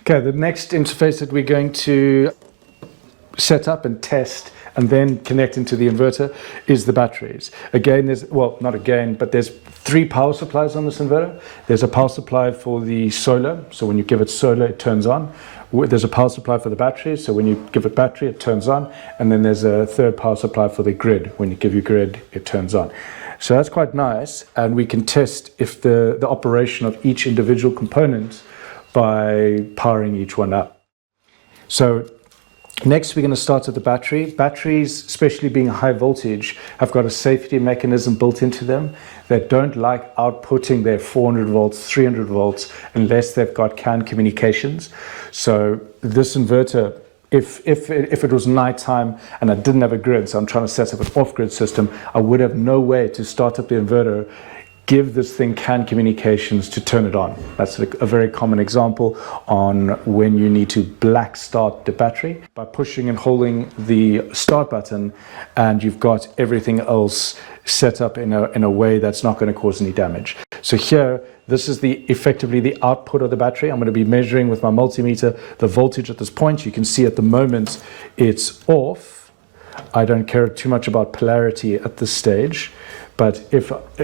Okay, the next interface that we're going to set up and test and then connect into the inverter is the batteries. Again, not again, but there's 3 power supplies on this inverter. There's a power supply for the solar, so when you give it solar, it turns on. There's a power supply for the batteries, so when you give it battery, it turns on. And then there's a 3rd power supply for the grid. When you give your grid, it turns on. So that's quite nice, and we can test if the operation of each individual component by powering each one up. So next, we're going to start at the battery. Batteries, especially being high voltage, have got a safety mechanism built into them that don't like outputting their 400 volts, 300 volts, unless they've got CAN communications. So this inverter, if it was nighttime and I didn't have a grid, so I'm trying to set up an off-grid system, I would have no way to start up the inverter, give this thing CAN communications to turn it on. That's a very common example on when you need to black start the battery by pushing and holding the start button, and you've got everything else set up in a way that's not going to cause any damage. So here, this is effectively the output of the battery. I'm going to be measuring with my multimeter the voltage at this point. You can see at the moment it's off. I don't care too much about polarity at this stage. But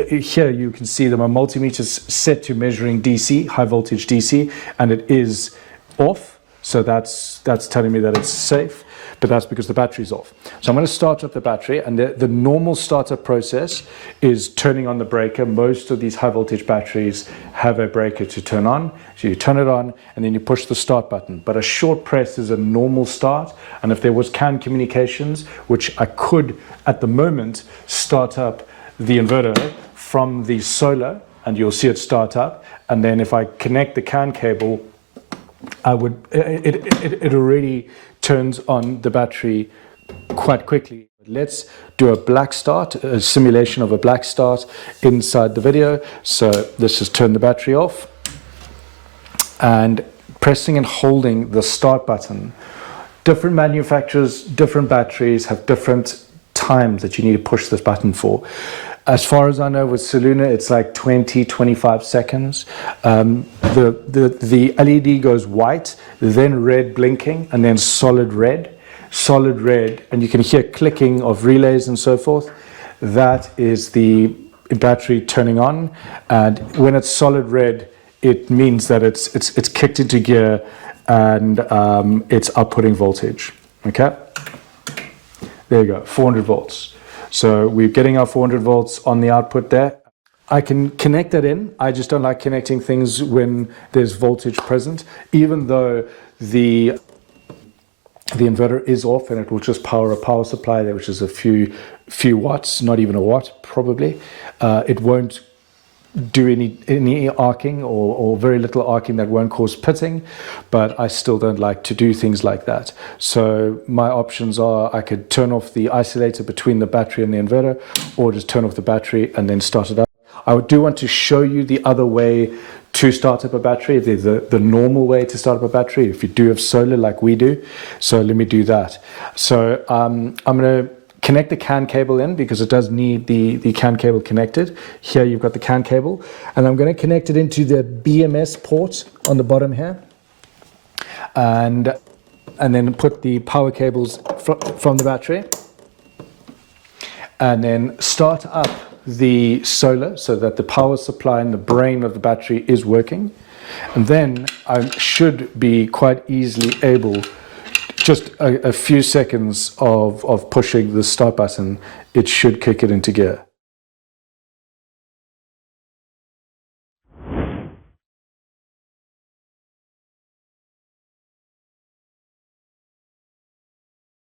here you can see that my multimeter is set to measuring DC, high voltage DC, and it is off. So that's telling me that it's safe, but that's because the battery is off. So I'm going to start up the battery, and the normal startup process is turning on the breaker. Most of these high voltage batteries have a breaker to turn on. So you turn it on, and then you push the start button. But a short press is a normal start, and if there was CAN communications, which I could at the moment start up the inverter from the solar, and you'll see it start up, and then if I connect the CAN cable, it already turns on the battery quite quickly. Let's do a black start, a simulation of a black start inside the video. So let's just turn the battery off, and pressing and holding the start button. Different manufacturers, different batteries have different times that you need to push this button for. As far as I know, with Soluna, it's like 20-25 seconds. The LED goes white, then red blinking, and then solid red, and you can hear clicking of relays and so forth. That is the battery turning on, and when it's solid red, it means that it's kicked into gear and it's outputting voltage. Okay, there you go, 400 volts. So we're getting our 400 volts on the output there. I can connect that in. I just don't like connecting things when there's voltage present, even though the inverter is off and it will just power a power supply there, which is a few watts, not even a watt probably. It won't do any arcing or very little arcing that won't cause pitting, but I still don't like to do things like that. So my options are I could turn off the isolator between the battery and the inverter, or just turn off the battery and then start it up. I do want to show you the other way to start up a battery, the normal way to start up a battery, if you do have solar like we do. So let me do that. So I'm going to connect the CAN cable in, because it does need the CAN cable connected. Here you've got the CAN cable, and I'm going to connect it into the BMS port on the bottom here, and then put the power cables from the battery, and then start up the solar so that the power supply and the brain of the battery is working. And then I should be quite easily able, just a few seconds of pushing the start button, it should kick it into gear.